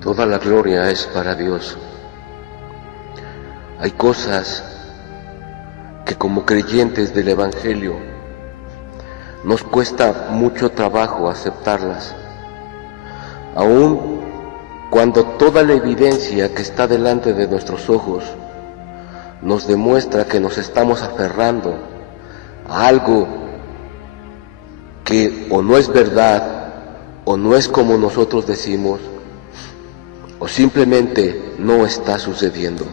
Toda la gloria es para Dios. Hay cosas que como creyentes del Evangelio nos cuesta mucho trabajo aceptarlas, aun cuando toda la evidencia que está delante de nuestros ojos nos demuestra que nos estamos aferrando a algo que o no es verdad, o no es como nosotros decimos, o simplemente no está sucediendo.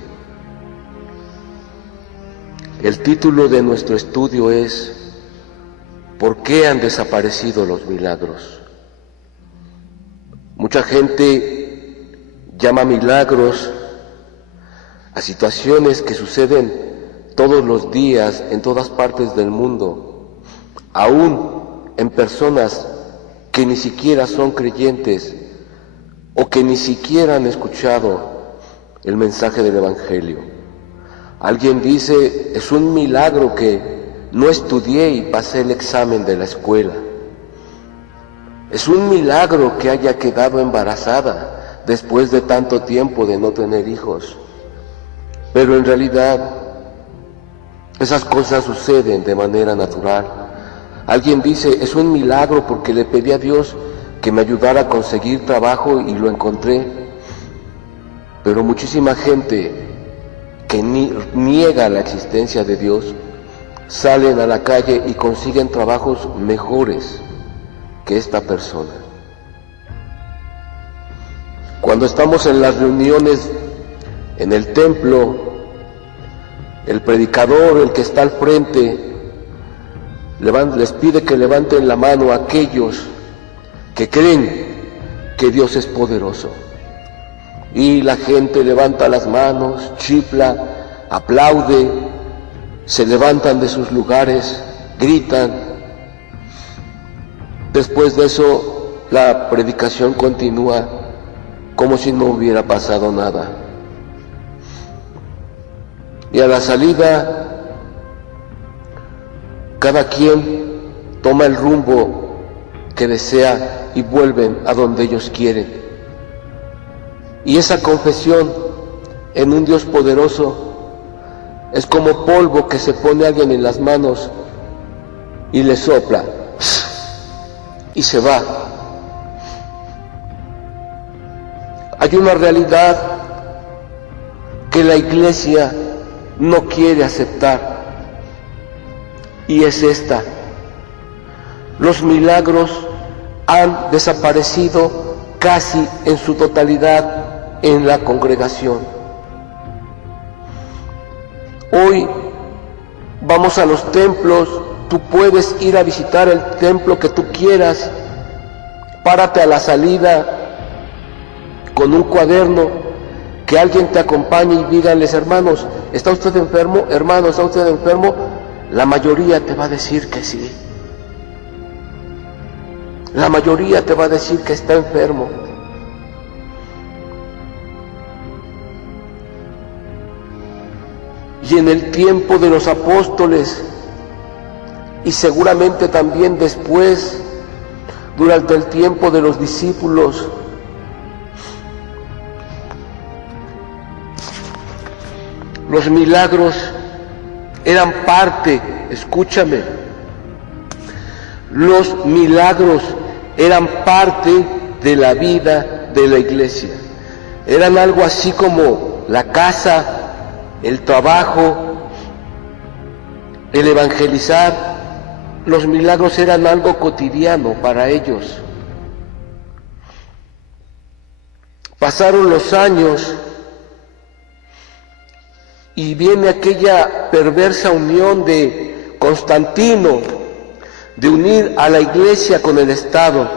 El título de nuestro estudio es ¿por qué han desaparecido los milagros? Mucha gente llama milagros a situaciones que suceden todos los días en todas partes del mundo, aún en personas que ni siquiera son creyentes o que ni siquiera han escuchado el mensaje del Evangelio. Alguien dice, es un milagro que no estudié y pasé el examen de la escuela. Es un milagro que haya quedado embarazada después de tanto tiempo de no tener hijos. Pero en realidad, esas cosas suceden de manera natural. Alguien dice, es un milagro porque le pedí a Dios que me ayudara a conseguir trabajo y lo encontré. Pero muchísima gente que niega la existencia de Dios salen a la calle y consiguen trabajos mejores que esta persona. Cuando estamos en las reuniones en el templo, el predicador, el que está al frente, les pide que levanten la mano a aquellos que creen que Dios es poderoso. Y la gente levanta las manos, chifla, aplaude, se levantan de sus lugares, gritan. Después de eso, la predicación continúa como si no hubiera pasado nada. Y a la salida, cada quien toma el rumbo que desea y vuelven a donde ellos quieren. Y esa confesión en un Dios poderoso es como polvo que se pone a alguien en las manos y le sopla y se va. Hay una realidad que la iglesia no quiere aceptar, y es esta: los milagros han desaparecido casi en su totalidad en la congregación. Hoy vamos a los templos, tú puedes ir a visitar el templo que tú quieras, párate a la salida con un cuaderno, que alguien te acompañe y díganles, hermanos, ¿está usted enfermo? Hermano, ¿está usted enfermo? La mayoría te va a decir que sí. La mayoría te va a decir que está enfermo. Y en el tiempo de los apóstoles, y seguramente también después, durante el tiempo de los discípulos, los milagros eran parte, escúchame, los milagros eran parte de la vida de la iglesia. Eran algo así como la casa, el trabajo, el evangelizar. Los milagros eran algo cotidiano para ellos. Pasaron los años y viene aquella perversa unión de Constantino, de unir a la iglesia con el Estado,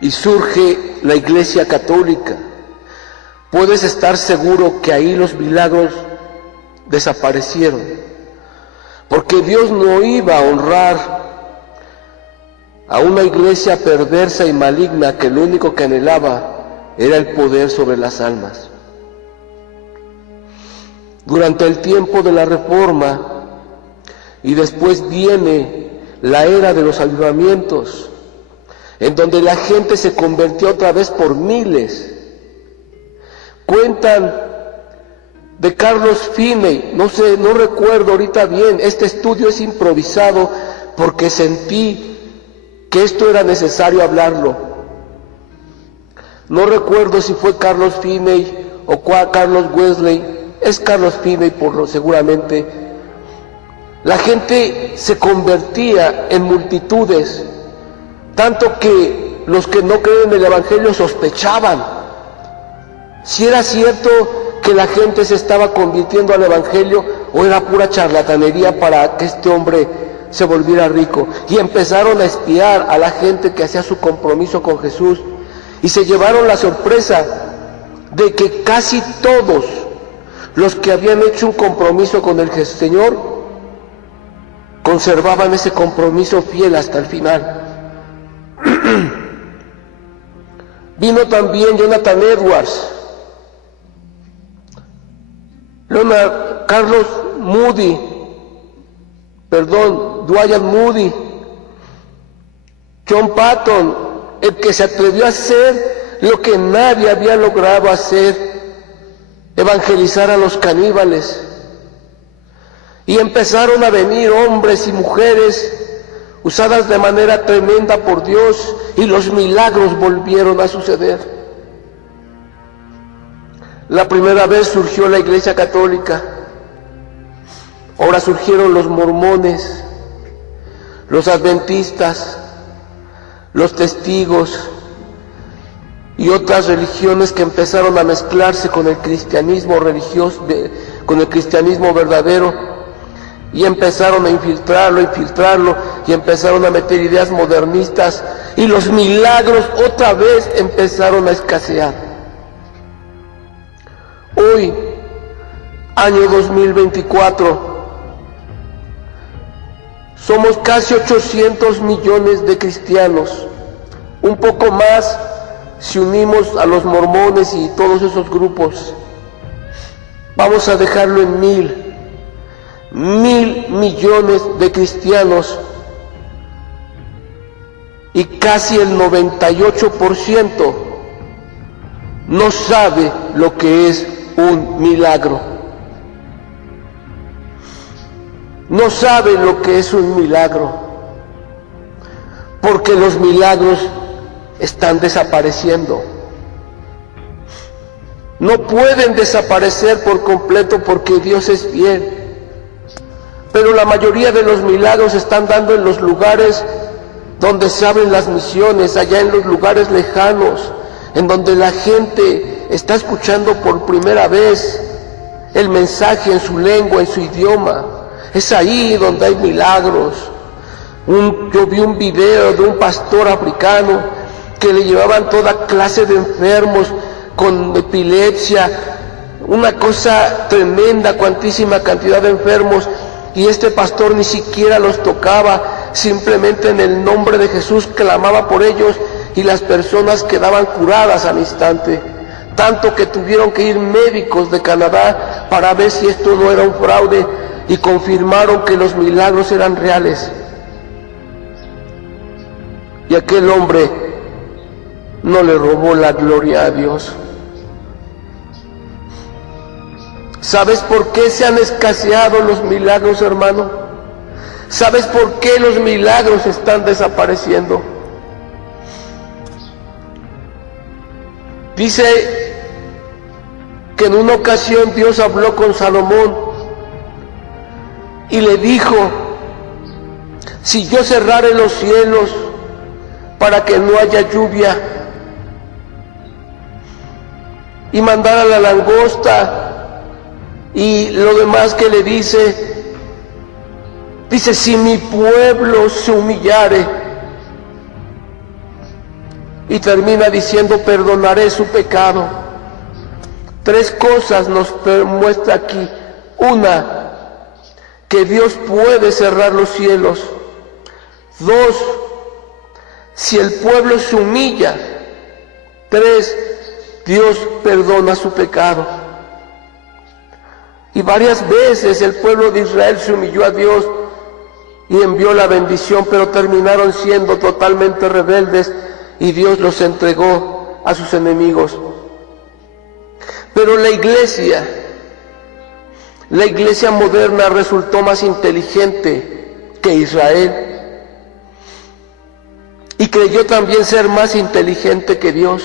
y surge la Iglesia Católica. Puedes estar seguro que ahí los milagros desaparecieron, porque Dios no iba a honrar a una iglesia perversa y maligna que lo único que anhelaba era el poder sobre las almas. Durante el tiempo de la Reforma, y después viene la era de los avivamientos, en donde la gente se convirtió otra vez por miles. Cuentan de Carlos Finney, no recuerdo ahorita bien, este estudio es improvisado porque sentí que esto era necesario hablarlo. No recuerdo si fue Carlos Finney o Carlos Wesley, es Carlos Finney seguramente. La gente se convertía en multitudes, tanto que los que no creen en el Evangelio sospechaban si era cierto que la gente se estaba convirtiendo al Evangelio o era pura charlatanería para que este hombre se volviera rico. Y empezaron a espiar a la gente que hacía su compromiso con Jesús y se llevaron la sorpresa de que casi todos los que habían hecho un compromiso con el Señor conservaban ese compromiso fiel hasta el final. Vino también Jonathan Edwards, Carlos Moody, Dwight Moody, John Patton, el que se atrevió a hacer lo que nadie había logrado hacer, evangelizar a los caníbales. Y empezaron a venir hombres y mujeres usadas de manera tremenda por Dios, y los milagros volvieron a suceder. La primera vez surgió la Iglesia Católica, ahora surgieron los mormones, los adventistas, los testigos y otras religiones que empezaron a mezclarse con el cristianismo religioso, con el cristianismo verdadero, y empezaron a infiltrarlo, y empezaron a meter ideas modernistas, y los milagros otra vez empezaron a escasear. Hoy, año 2024, somos casi 800 millones de cristianos, un poco más si unimos a los mormones y todos esos grupos. Vamos a dejarlo en 1.000 millones de cristianos, y casi el 98% no sabe lo que es un milagro. No sabe lo que es un milagro, porque los milagros están desapareciendo. No pueden desaparecer por completo porque Dios es fiel, pero la mayoría de los milagros se están dando en los lugares donde se abren las misiones, allá en los lugares lejanos, en donde la gente está escuchando por primera vez el mensaje en su lengua, en su idioma. Es ahí donde hay milagros. Yo vi un video de un pastor africano que le llevaban toda clase de enfermos con epilepsia, una cosa tremenda, cuantísima cantidad de enfermos, y este pastor ni siquiera los tocaba, simplemente en el nombre de Jesús clamaba por ellos, y las personas quedaban curadas al instante, tanto que tuvieron que ir médicos de Canadá para ver si esto no era un fraude, y confirmaron que los milagros eran reales. Y aquel hombre no le robó la gloria a Dios. ¿Sabes por qué se han escaseado los milagros, hermano? ¿Sabes por qué los milagros están desapareciendo? Dice que en una ocasión Dios habló con Salomón y le dijo: si yo cerrare los cielos para que no haya lluvia, y mandara la langosta y lo demás que le dice, si mi pueblo se humillare, y termina diciendo: perdonaré su pecado. Tres cosas nos muestra aquí. Una, que Dios puede cerrar los cielos. Dos, si el pueblo se humilla. Tres, Dios perdona su pecado. Y varias veces el pueblo de Israel se humilló a Dios y envió la bendición, pero terminaron siendo totalmente rebeldes y Dios los entregó a sus enemigos. Pero la iglesia moderna resultó más inteligente que Israel y creyó también ser más inteligente que Dios.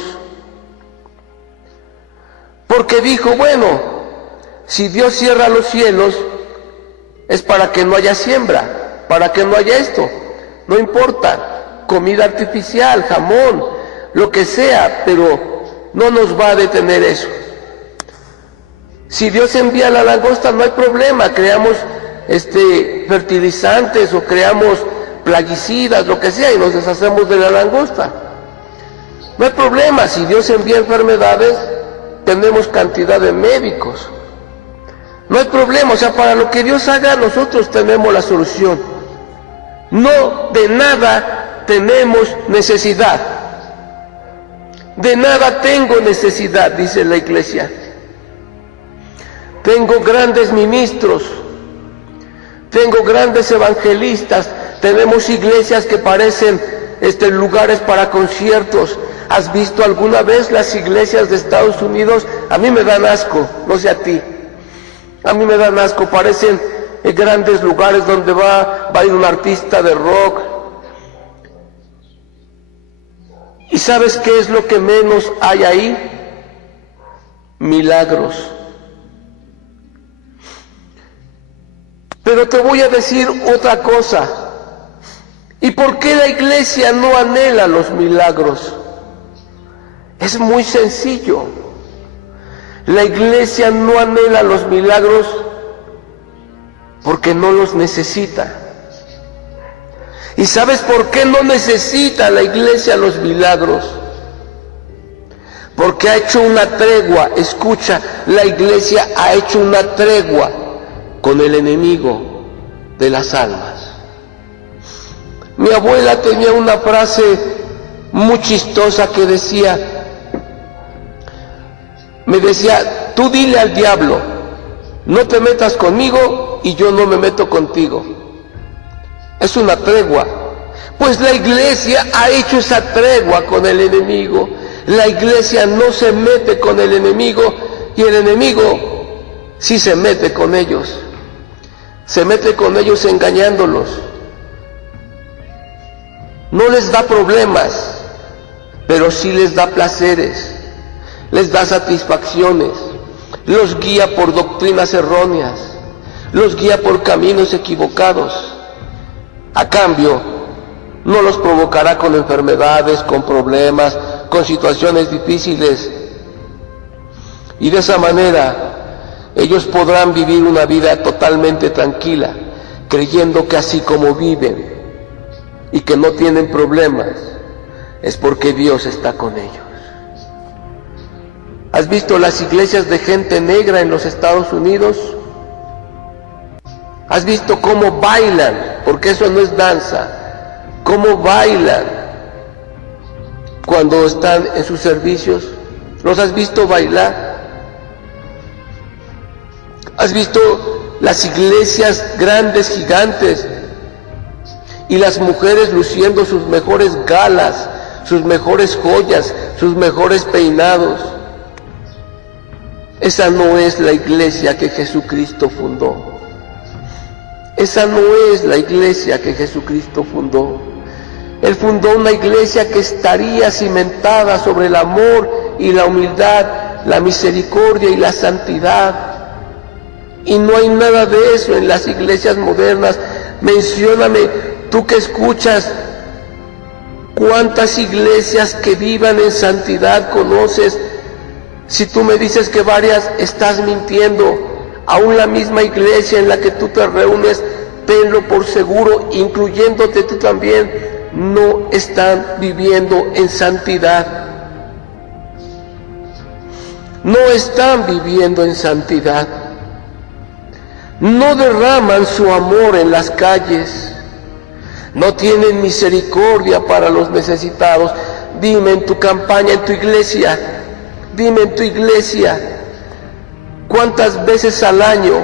Porque dijo, bueno, si Dios cierra los cielos, es para que no haya siembra, para que no haya esto. No importa, comida artificial, jamón, lo que sea, pero no nos va a detener eso. Si Dios envía la langosta, no hay problema, creamos fertilizantes o creamos plaguicidas, lo que sea, y nos deshacemos de la langosta. No hay problema, si Dios envía enfermedades, tenemos cantidad de médicos. No hay problema, o sea, para lo que Dios haga, nosotros tenemos la solución. No, de nada tenemos necesidad. De nada tengo necesidad, dice la iglesia. Tengo grandes ministros, tengo grandes evangelistas, tenemos iglesias que parecen lugares para conciertos. ¿Has visto alguna vez las iglesias de Estados Unidos? A mí me dan asco, no sé a ti. A mí me dan asco, parecen grandes lugares donde va a ir un artista de rock. ¿Y sabes qué es lo que menos hay ahí? Milagros. Pero te voy a decir otra cosa. ¿Y por qué la iglesia no anhela los milagros? Es muy sencillo. La iglesia no anhela los milagros porque no los necesita. ¿Y sabes por qué no necesita la iglesia los milagros? Porque ha hecho una tregua. Escucha, la iglesia ha hecho una tregua con el enemigo de las almas. Mi abuela tenía una frase muy chistosa que me decía, tú dile al diablo, no te metas conmigo y yo no me meto contigo. Es una tregua. Pues la iglesia ha hecho esa tregua con el enemigo. La iglesia no se mete con el enemigo y el enemigo sí se mete con ellos. Se mete con ellos engañándolos. No les da problemas, pero sí les da placeres, les da satisfacciones, los guía por doctrinas erróneas, los guía por caminos equivocados. A cambio, no los provocará con enfermedades, con problemas, con situaciones difíciles. Y de esa manera, ellos podrán vivir una vida totalmente tranquila, creyendo que así como viven y que no tienen problemas, es porque Dios está con ellos. ¿Has visto las iglesias de gente negra en los Estados Unidos? ¿Has visto cómo bailan? Porque eso no es danza. ¿Cómo bailan cuando están en sus servicios? ¿Los has visto bailar? ¿Has visto las iglesias grandes, gigantes? Y las mujeres luciendo sus mejores galas, sus mejores joyas, sus mejores peinados. Esa no es la iglesia que Jesucristo fundó. Esa no es la iglesia que Jesucristo fundó. Él fundó una iglesia que estaría cimentada sobre el amor y la humildad, la misericordia y la santidad. Y no hay nada de eso en las iglesias modernas. Mencióname, tú que escuchas, ¿cuántas iglesias que vivan en santidad conoces? Si tú me dices que varias, estás mintiendo. Aún la misma iglesia en la que tú te reúnes, tenlo por seguro, incluyéndote tú también, no están viviendo en santidad. No están viviendo en santidad. No derraman su amor en las calles. No tienen misericordia para los necesitados. Dime en tu campaña, en tu iglesia, dime en tu iglesia, ¿cuántas veces al año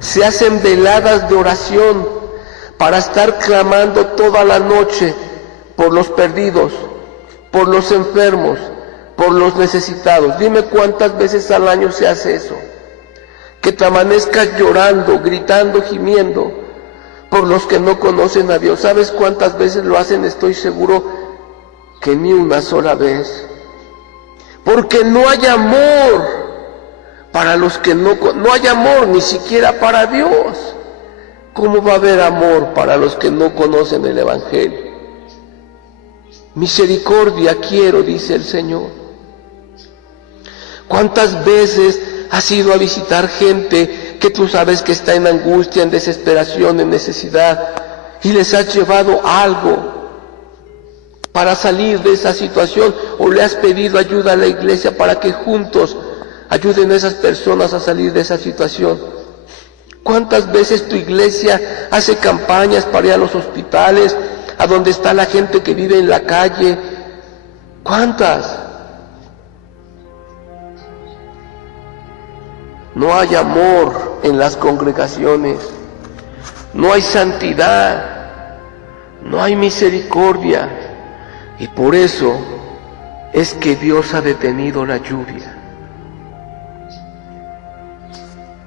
se hacen veladas de oración para estar clamando toda la noche por los perdidos, por los enfermos, por los necesitados. Dime cuántas veces al año se hace eso. Que te amanezcas llorando, gritando, gimiendo por los que no conocen a Dios. ¿Sabes cuántas veces lo hacen? Estoy seguro que ni una sola vez. Porque no hay amor para los que no hay amor ni siquiera para Dios. ¿Cómo va a haber amor para los que no conocen el Evangelio? Misericordia quiero, dice el Señor. ¿Cuántas veces has ido a visitar gente que tú sabes que está en angustia, en desesperación, en necesidad, y les has llevado algo para salir de esa situación, o le has pedido ayuda a la iglesia para que juntos ayuden a esas personas a salir de esa situación? ¿Cuántas veces tu iglesia hace campañas para ir a los hospitales, a donde está la gente que vive en la calle? ¿Cuántas? No hay amor en las congregaciones, no hay santidad, no hay misericordia, y por eso es que Dios ha detenido la lluvia.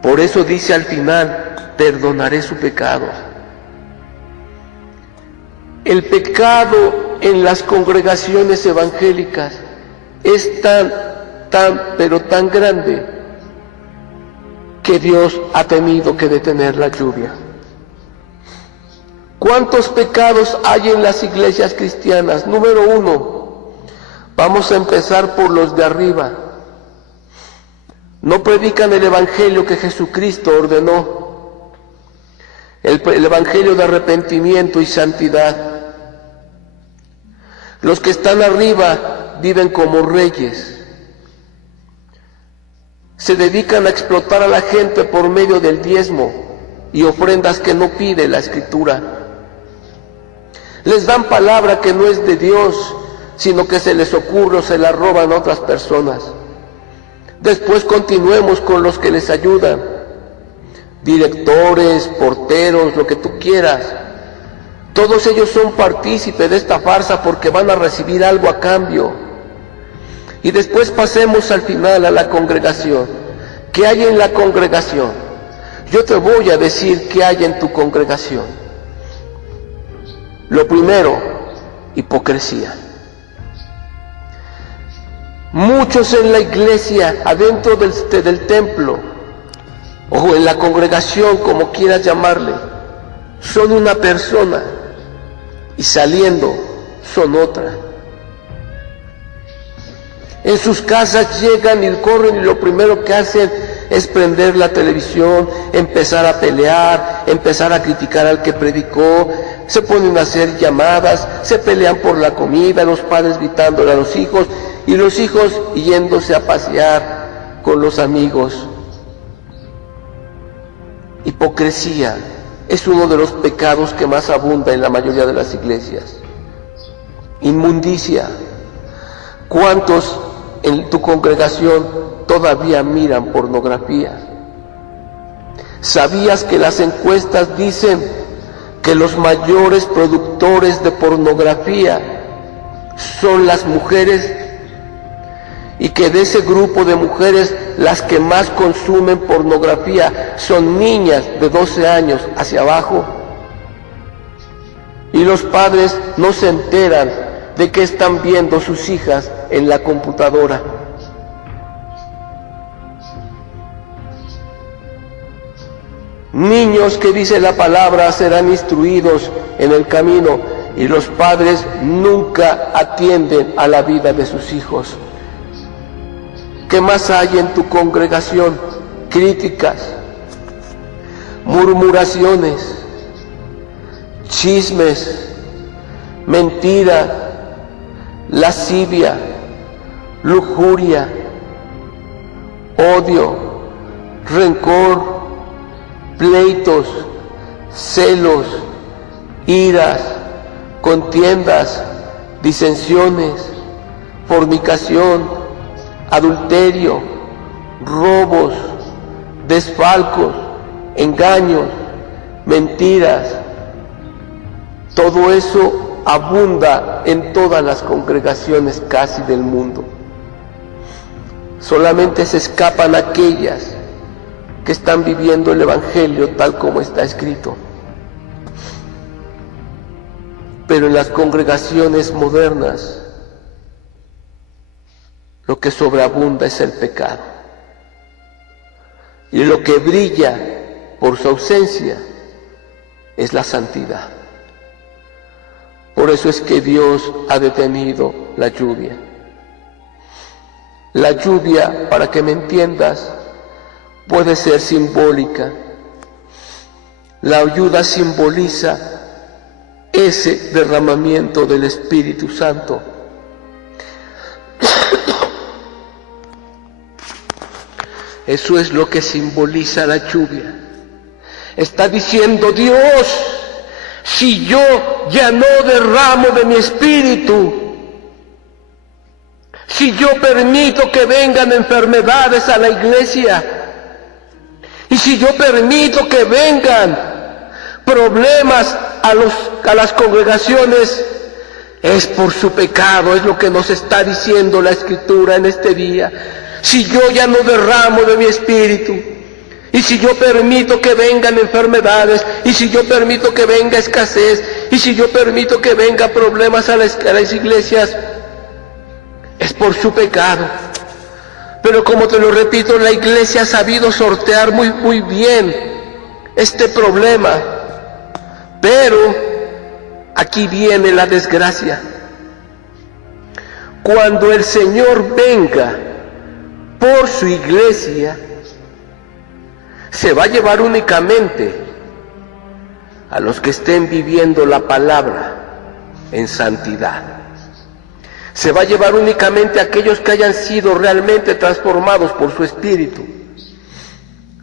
Por eso dice al final, perdonaré su pecado. El pecado en las congregaciones evangélicas es pero tan grande, que Dios ha tenido que detener la lluvia. ¿Cuántos pecados hay en las iglesias cristianas? Número 1, vamos a empezar por los de arriba. No predican el evangelio que Jesucristo ordenó, el evangelio de arrepentimiento y santidad. Los que están arriba viven como reyes. Se dedican a explotar a la gente por medio del diezmo y ofrendas que no pide la Escritura. Les dan palabra que no es de Dios, sino que se les ocurre o se la roban a otras personas. Después continuemos con los que les ayudan, directores, porteros, lo que tú quieras. Todos ellos son partícipes de esta farsa porque van a recibir algo a cambio. Y después pasemos al final a la congregación. ¿Qué hay en la congregación? Yo te voy a decir qué hay en tu congregación. Lo primero, hipocresía. Muchos en la iglesia, adentro del templo, o en la congregación, como quieras llamarle, son una persona y saliendo son otra. En sus casas llegan y corren y lo primero que hacen es prender la televisión, empezar a pelear, empezar a criticar al que predicó, se ponen a hacer llamadas, se pelean por la comida, los padres gritándole a los hijos y los hijos yéndose a pasear con los amigos. Hipocresía es uno de los pecados que más abunda en la mayoría de las iglesias. Inmundicia. ¿Cuántos en tu congregación todavía miran pornografía? ¿Sabías que las encuestas dicen que los mayores productores de pornografía son las mujeres? Y que de ese grupo de mujeres, las que más consumen pornografía son niñas de 12 años hacia abajo. Y los padres no se enteran de qué están viendo sus hijas en la computadora. Niños que dice la palabra serán instruidos en el camino, y los padres nunca atienden a la vida de sus hijos. ¿Qué más hay en tu congregación? Críticas, murmuraciones, chismes, mentira, lascivia, lujuria, odio, rencor, pleitos, celos, iras, contiendas, disensiones, fornicación, adulterio, robos, desfalcos, engaños, mentiras. Todo eso abunda en todas las congregaciones casi del mundo. Solamente se escapan aquellas que están viviendo el Evangelio tal como está escrito. Pero en las congregaciones modernas, lo que sobreabunda es el pecado. Y lo que brilla por su ausencia es la santidad. Por eso es que Dios ha detenido la lluvia. La lluvia, para que me entiendas, puede ser simbólica. La ayuda simboliza ese derramamiento del Espíritu Santo. Eso es lo que simboliza la lluvia. Está diciendo Dios, si yo ya no derramo de mi Espíritu, si yo permito que vengan enfermedades a la iglesia, y si yo permito que vengan problemas a las congregaciones, es por su pecado, es lo que nos está diciendo la Escritura en este día. Si yo ya no derramo de mi Espíritu, y si yo permito que vengan enfermedades, y si yo permito que venga escasez, y si yo permito que venga problemas a las iglesias, es por su pecado. Pero como te lo repito, la iglesia ha sabido sortear muy bien este problema. Pero aquí viene la desgracia. Cuando el Señor venga por su iglesia, se va a llevar únicamente a los que estén viviendo la palabra en santidad. Se va a llevar únicamente a aquellos que hayan sido realmente transformados por su Espíritu.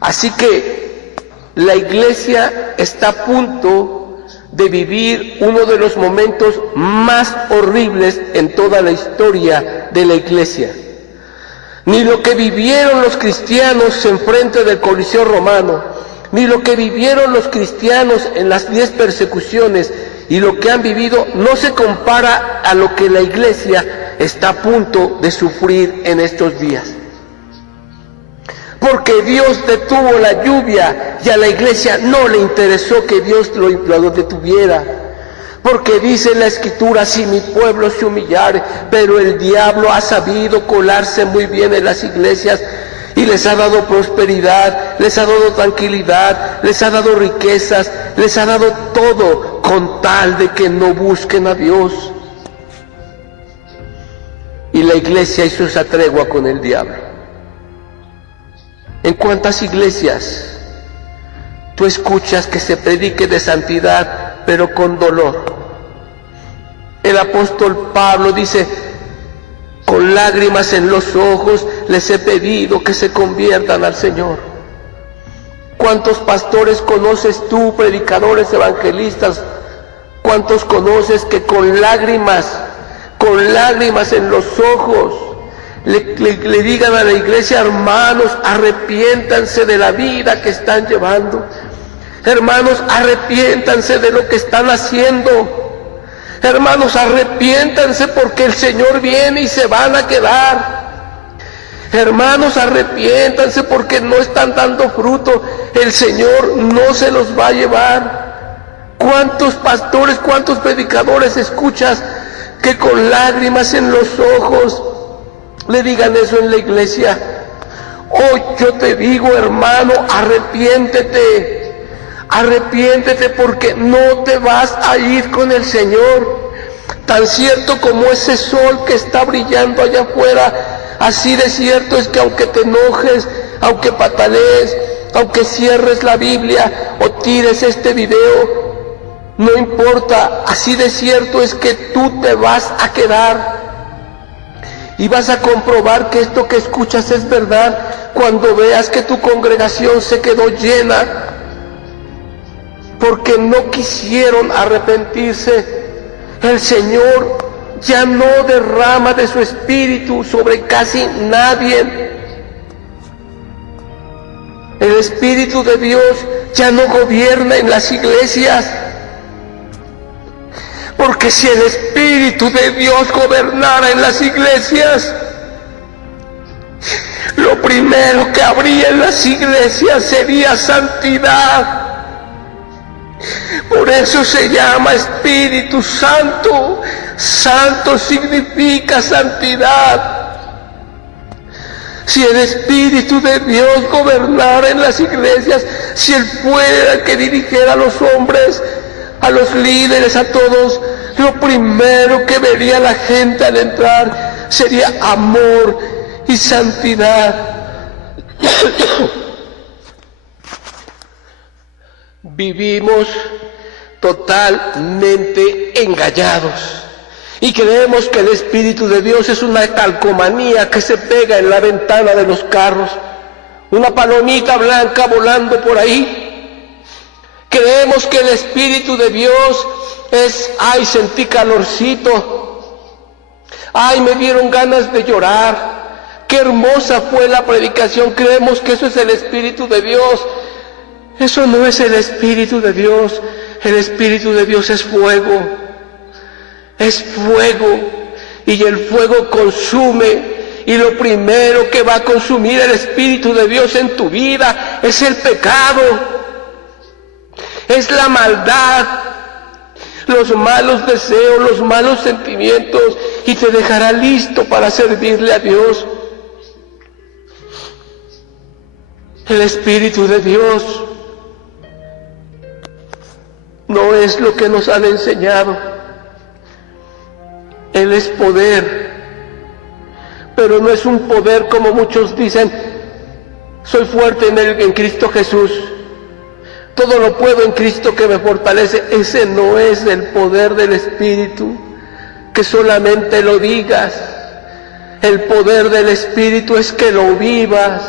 Así que la iglesia está a punto de vivir uno de los momentos más horribles en toda la historia de la iglesia. Ni lo que vivieron los cristianos enfrente del Coliseo Romano, ni lo que vivieron los cristianos en las 10 persecuciones, y lo que han vivido no se compara a lo que la iglesia está a punto de sufrir en estos días. Porque Dios detuvo la lluvia y a la iglesia no le interesó que Dios lo detuviera. Porque dice la Escritura, si mi pueblo se humillare, pero el diablo ha sabido colarse muy bien en las iglesias y les ha dado prosperidad, les ha dado tranquilidad, les ha dado riquezas, les ha dado todo con tal de que no busquen a Dios. Y la iglesia hizo esa tregua con el diablo. ¿En cuántas iglesias tú escuchas que se predique de santidad, pero con dolor? El apóstol Pablo dice, con lágrimas en los ojos les he pedido que se conviertan al Señor. ¿Cuántos pastores conoces tú, predicadores, evangelistas? ¿Cuántos conoces que con lágrimas en los ojos, le digan a la iglesia, hermanos, arrepiéntanse de la vida que están llevando? Hermanos, arrepiéntanse de lo que están haciendo. Hermanos, arrepiéntanse porque el Señor viene y se van a quedar. Hermanos, arrepiéntanse porque no están dando fruto. El Señor no se los va a llevar. ¿Cuántos pastores, cuántos predicadores escuchas que con lágrimas en los ojos le digan eso en la iglesia? Hoy yo te digo, hermano, arrepiéntete. Arrepiéntete porque no te vas a ir con el Señor. Tan cierto como ese sol que está brillando allá afuera, así de cierto es que aunque te enojes, aunque patalees, aunque cierres la Biblia o tires este video, no importa, así de cierto es que tú te vas a quedar. Y vas a comprobar que esto que escuchas es verdad cuando veas que tu congregación se quedó llena porque no quisieron arrepentirse. El Señor ya no derrama de su Espíritu sobre casi nadie. El Espíritu de Dios ya no gobierna en las iglesias. Porque si el Espíritu de Dios gobernara en las iglesias, lo primero que habría en las iglesias sería santidad. Por eso se llama Espíritu Santo. Santo significa santidad. Si el Espíritu de Dios gobernara en las iglesias, si Él fuera el que dirigiera a los hombres, a los líderes, a todos, lo primero que vería la gente al entrar sería amor y santidad. Vivimos totalmente engañados y creemos que el Espíritu de Dios es una calcomanía que se pega en la ventana de los carros, una palomita blanca volando por ahí. Creemos que el Espíritu de Dios es, ay, sentí calorcito, ay, me dieron ganas de llorar, qué hermosa fue la predicación. Creemos que eso es el Espíritu de Dios. Eso no es el Espíritu de Dios. El Espíritu de Dios es fuego. Es fuego. Y el fuego consume. Y lo primero que va a consumir el Espíritu de Dios en tu vida es el pecado. Es la maldad. Los malos deseos, los malos sentimientos. Y te dejará listo para servirle a Dios. El Espíritu de Dios no es lo que nos han enseñado. Él es poder, pero no es un poder como muchos dicen, soy fuerte en Cristo Jesús, todo lo puedo en Cristo que me fortalece. Ese no es el poder del Espíritu, que solamente lo digas. El poder del Espíritu es que lo vivas.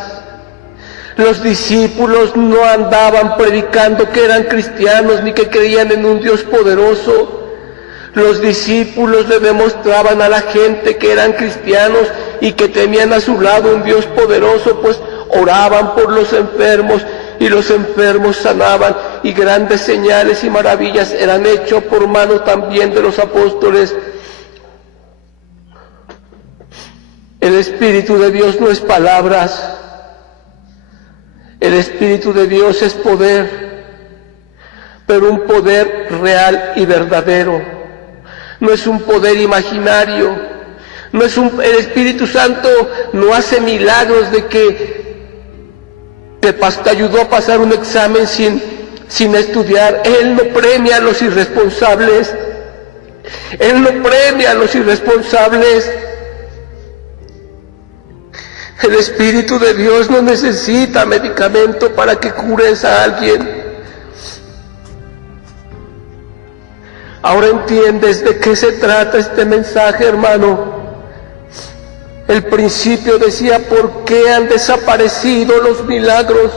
Los discípulos no andaban predicando que eran cristianos ni que creían en un Dios poderoso. Los discípulos le demostraban a la gente que eran cristianos y que tenían a su lado un Dios poderoso, pues oraban por los enfermos y los enfermos sanaban, y grandes señales y maravillas eran hechos por mano también de los apóstoles. El Espíritu de Dios no es palabras. El Espíritu de Dios es poder, pero un poder real y verdadero. No es un poder imaginario. El Espíritu Santo no hace milagros de que te ayudó a pasar un examen sin estudiar. Él no premia a los irresponsables. Él no premia a los irresponsables. El Espíritu de Dios no necesita medicamento para que cures a alguien. Ahora entiendes de qué se trata este mensaje, hermano. El principio decía, ¿por qué han desaparecido los milagros?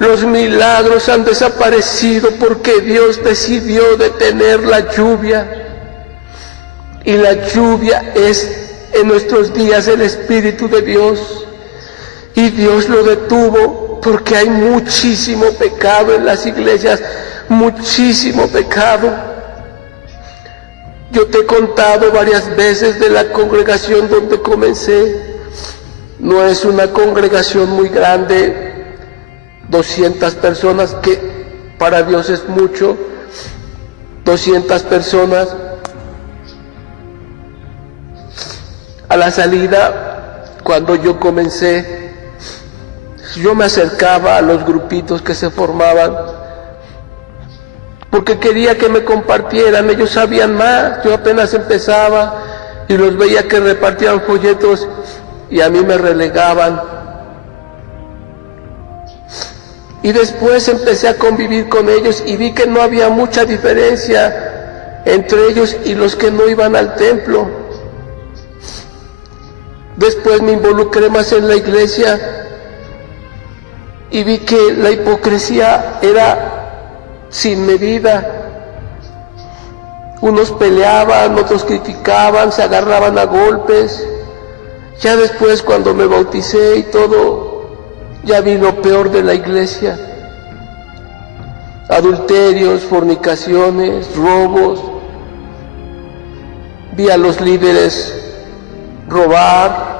Los milagros han desaparecido porque Dios decidió detener la lluvia. Y la lluvia es en nuestros días el Espíritu de Dios, y Dios lo detuvo porque hay muchísimo pecado en las iglesias, muchísimo pecado. Yo te he contado varias veces de la congregación donde comencé. No es una congregación muy grande, 200 personas, que para Dios es mucho, 200 personas. A la salida, cuando yo comencé, yo me acercaba a los grupitos que se formaban, porque quería que me compartieran. Ellos sabían más, yo apenas empezaba y los veía que repartían folletos y a mí me relegaban. Y después empecé a convivir con ellos y vi que no había mucha diferencia entre ellos y los que no iban al templo. Después me involucré más en la iglesia y vi que la hipocresía era sin medida. Unos peleaban, otros criticaban, se agarraban a golpes. Ya después, cuando me bauticé y todo, ya vi lo peor de la iglesia. Adulterios, fornicaciones, robos, Vi a los líderes robar,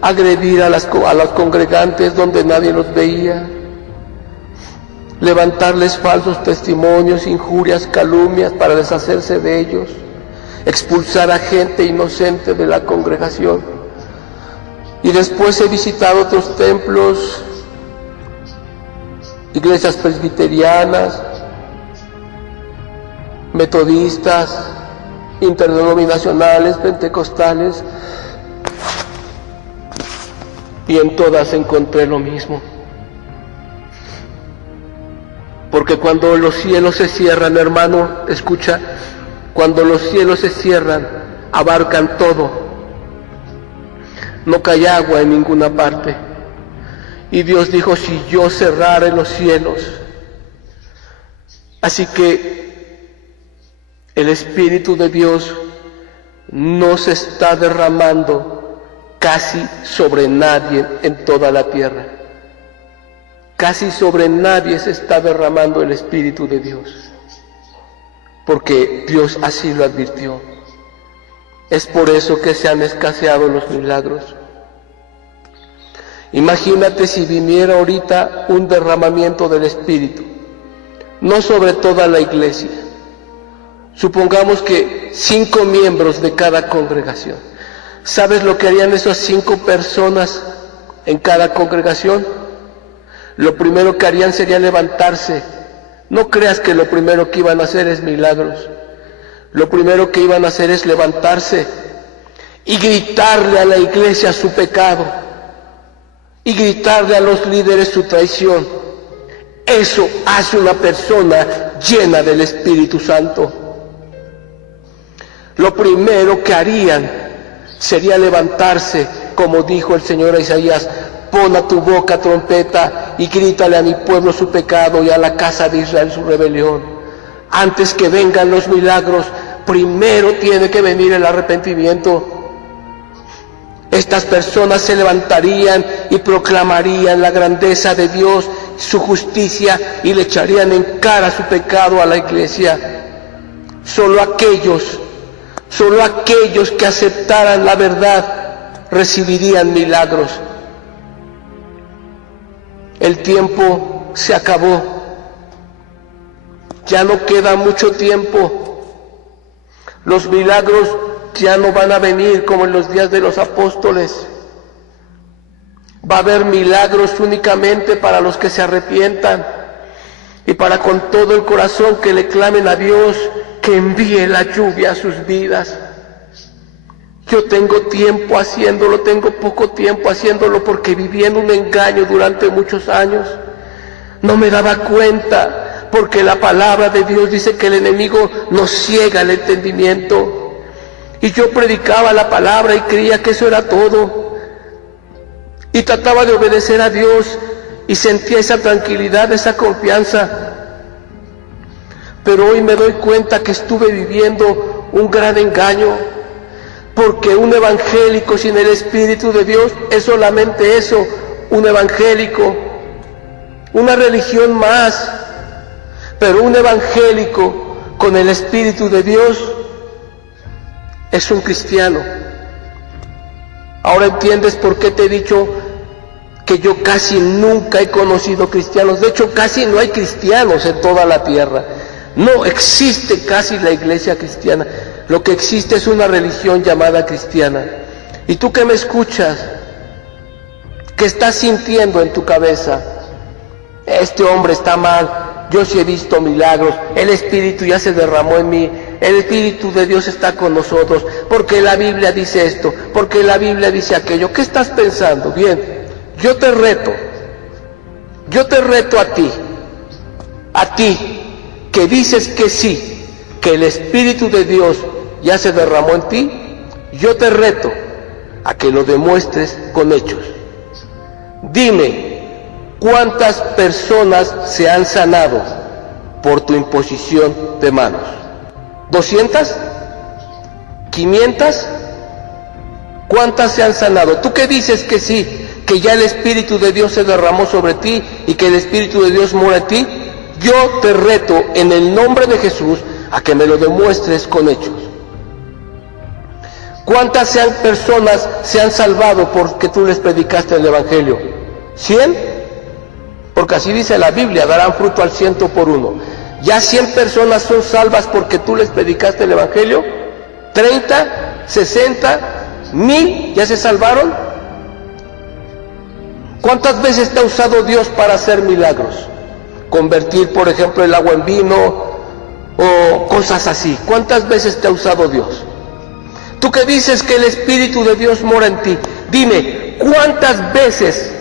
agredir a los congregantes donde nadie los veía, levantarles falsos testimonios, injurias, calumnias para deshacerse de ellos, expulsar a gente inocente de la congregación. Y después he visitado otros templos, iglesias presbiterianas, metodistas, interdenominacionales, pentecostales, y en todas encontré lo mismo. Porque cuando los cielos se cierran, hermano, escucha, cuando los cielos se cierran, abarcan todo. No cae agua en ninguna parte. Y Dios dijo, si yo cerrara los cielos. Así que el Espíritu de Dios no se está derramando casi sobre nadie en toda la tierra. Casi sobre nadie se está derramando el Espíritu de Dios, porque Dios así lo advirtió. Es por eso que se han escaseado los milagros. Imagínate si viniera ahorita un derramamiento del Espíritu, no sobre toda la iglesia. Supongamos que 5 miembros de cada congregación. ¿Sabes lo que harían esas 5 personas en cada congregación? Lo primero que harían sería levantarse. No creas que lo primero que iban a hacer es milagros. Lo primero que iban a hacer es levantarse y gritarle a la iglesia su pecado, y gritarle a los líderes su traición. Eso hace una persona llena del Espíritu Santo. Lo primero que harían sería levantarse, como dijo el Señor a Isaías, pon a tu boca trompeta y grítale a mi pueblo su pecado y a la casa de Israel su rebelión. Antes que vengan los milagros, primero tiene que venir el arrepentimiento. Estas personas se levantarían y proclamarían la grandeza de Dios, su justicia, y le echarían en cara su pecado a la iglesia. Solo aquellos que aceptaran la verdad recibirían milagros. El tiempo se acabó. Ya no queda mucho tiempo. Los milagros ya no van a venir como en los días de los apóstoles. Va a haber milagros únicamente para los que se arrepientan y para con todo el corazón que le clamen a Dios que envíe la lluvia a sus vidas. Yo tengo tiempo haciéndolo, tengo poco tiempo haciéndolo porque viví en un engaño durante muchos años. No me daba cuenta porque la palabra de Dios dice que el enemigo nos ciega el entendimiento. Y yo predicaba la palabra y creía que eso era todo. Y trataba de obedecer a Dios y sentía esa tranquilidad, esa confianza. Pero hoy me doy cuenta que estuve viviendo un gran engaño, porque un evangélico sin el Espíritu de Dios es solamente eso, un evangélico, una religión más. Pero un evangélico con el Espíritu de Dios es un cristiano. Ahora entiendes por qué te he dicho que yo casi nunca he conocido cristianos. De hecho, casi no hay cristianos en toda la tierra. No existe casi la iglesia cristiana. Lo que existe es una religión llamada cristiana. Y tú que me escuchas, ¿qué estás sintiendo en tu cabeza? Este hombre está mal, yo sí he visto milagros, el Espíritu ya se derramó en mí, el Espíritu de Dios está con nosotros, porque la Biblia dice esto, porque la Biblia dice aquello. ¿Qué estás pensando? Bien, yo te reto a ti, que dices que sí, que el Espíritu de Dios ya se derramó en ti, yo te reto a que lo demuestres con hechos. Dime, ¿cuántas personas se han sanado por tu imposición de manos? ¿200? ¿500? ¿Cuántas se han sanado? Tú que dices que sí, que ya el Espíritu de Dios se derramó sobre ti y que el Espíritu de Dios mora en ti, yo te reto en el nombre de Jesús a que me lo demuestres con hechos. ¿Cuántas personas se han salvado porque tú les predicaste el Evangelio? ¿100? Porque así dice la Biblia, darán fruto al 100 por uno. ¿Ya 100 personas son salvas porque tú les predicaste el Evangelio? ¿30? ¿60? ¿1000? ¿Ya se salvaron? ¿Cuántas veces te ha usado Dios para hacer milagros? Convertir, por ejemplo, el agua en vino o cosas así. ¿Cuántas veces te ha usado Dios? Tú que dices que el Espíritu de Dios mora en ti, dime, ¿cuántas veces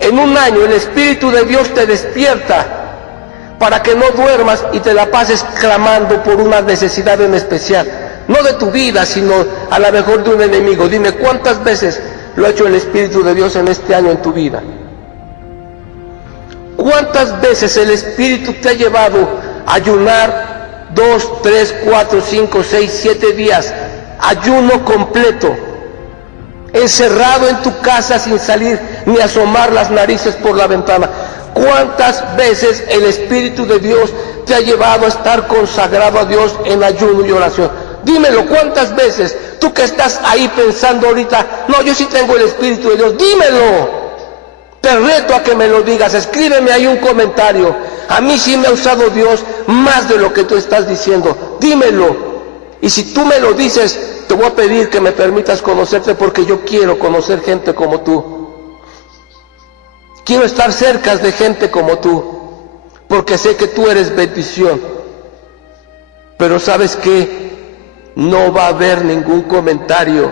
en un año el Espíritu de Dios te despierta para que no duermas y te la pases clamando por una necesidad en especial? No de tu vida, sino a lo mejor de un enemigo. Dime, ¿cuántas veces lo ha hecho el Espíritu de Dios en este año en tu vida? ¿Cuántas veces el Espíritu te ha llevado a ayunar 2, 3, 4, 5, 6, 7 días? Ayuno completo, encerrado en tu casa sin salir ni asomar las narices por la ventana. ¿Cuántas veces el Espíritu de Dios te ha llevado a estar consagrado a Dios en ayuno y oración? Dímelo, ¿cuántas veces? Tú que estás ahí pensando ahorita, no, yo sí tengo el Espíritu de Dios, dímelo. Te reto a que me lo digas, escríbeme ahí un comentario. A mí sí me ha usado Dios más de lo que tú estás diciendo, dímelo. Y si tú me lo dices, te voy a pedir que me permitas conocerte, porque yo quiero conocer gente como tú. Quiero estar cerca de gente como tú, porque sé que tú eres bendición. Pero ¿sabes qué? No va a haber ningún comentario.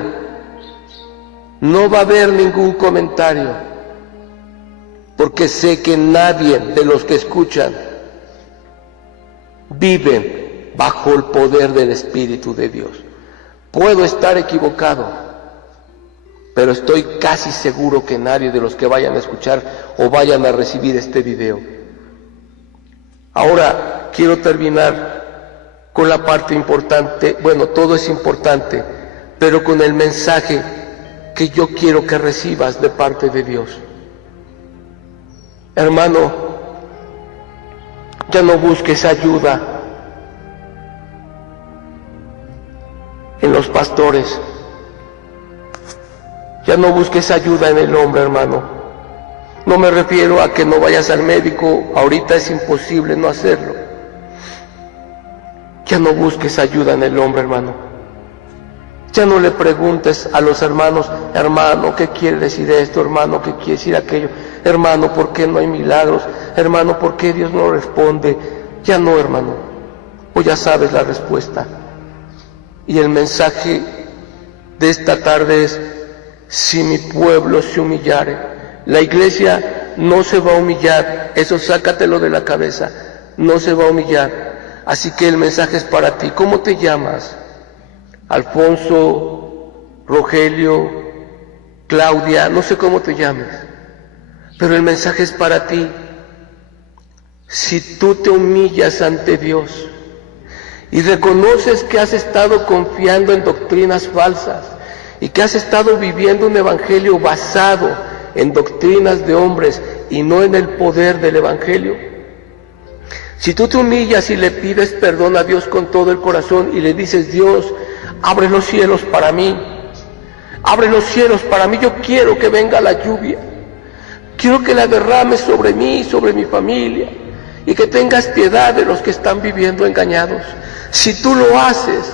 No va a haber ningún comentario. Porque sé que nadie de los que escuchan viven bajo el poder del Espíritu de Dios. Puedo estar equivocado, pero estoy casi seguro que nadie de los que vayan a escuchar o vayan a recibir este video. Ahora quiero terminar con la parte importante. Bueno, todo es importante, pero con el mensaje que yo quiero que recibas de parte de Dios. Hermano, ya no busques ayuda en los pastores. Ya no busques ayuda en el hombre, hermano. No me refiero a que no vayas al médico, ahorita es imposible no hacerlo. Ya no busques ayuda en el hombre, hermano. Ya no le preguntes a los hermanos, hermano, ¿qué quiere decir esto? Hermano, ¿qué quiere decir aquello? Hermano, ¿por qué no hay milagros? Hermano, ¿por qué Dios no responde? Ya no, hermano. O ya sabes la respuesta. Y el mensaje de esta tarde es: si mi pueblo se humillare. La iglesia no se va a humillar, eso sácatelo de la cabeza, no se va a humillar. Así que el mensaje es para ti. ¿Cómo te llamas? Alfonso, Rogelio, Claudia, no sé cómo te llames, pero el mensaje es para ti. Si tú te humillas ante Dios y reconoces que has estado confiando en doctrinas falsas y que has estado viviendo un evangelio basado en doctrinas de hombres y no en el poder del evangelio, si tú te humillas y le pides perdón a Dios con todo el corazón y le dices: Dios, abre los cielos para mí, abre los cielos para mí, yo quiero que venga la lluvia, quiero que la derrames sobre mí, sobre mi familia, y que tengas piedad de los que están viviendo engañados. Si tú lo haces,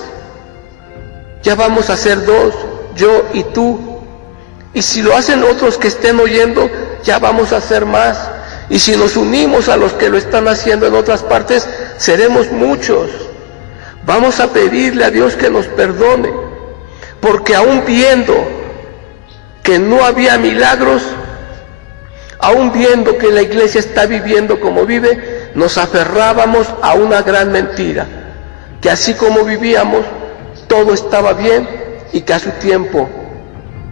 ya vamos a ser dos, yo y tú. Y si lo hacen otros que estén oyendo, ya vamos a ser más. Y si nos unimos a los que lo están haciendo en otras partes, seremos muchos. Vamos a pedirle a Dios que nos perdone, porque aún viendo que no había milagros, aún viendo que la iglesia está viviendo como vive, nos aferrábamos a una gran mentira, que así como vivíamos, todo estaba bien y que a su tiempo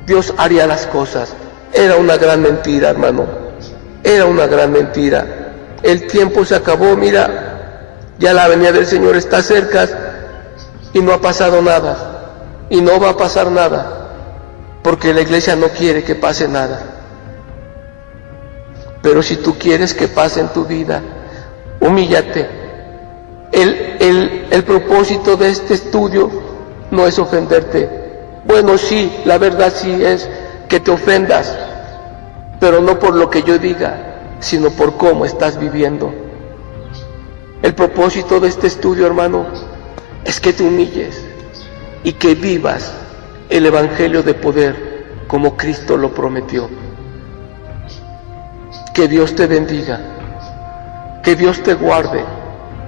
Dios haría las cosas. Era una gran mentira, hermano, era una gran mentira. El tiempo se acabó, mira, ya la venida del Señor está cerca y no ha pasado nada, y no va a pasar nada, porque la iglesia no quiere que pase nada. Pero si tú quieres que pase en tu vida, humíllate, El propósito de este estudio no es ofenderte. Bueno, sí, la verdad sí es que te ofendas, pero no por lo que yo diga, sino por cómo estás viviendo. El propósito de este estudio, hermano, es que te humilles y que vivas el Evangelio de poder como Cristo lo prometió. Que Dios te bendiga, que Dios te guarde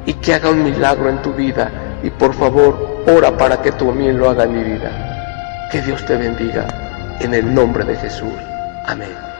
y que haga un milagro en tu vida. Y por favor, ora para que también lo haga en mi vida. Que Dios te bendiga en el nombre de Jesús. Amén.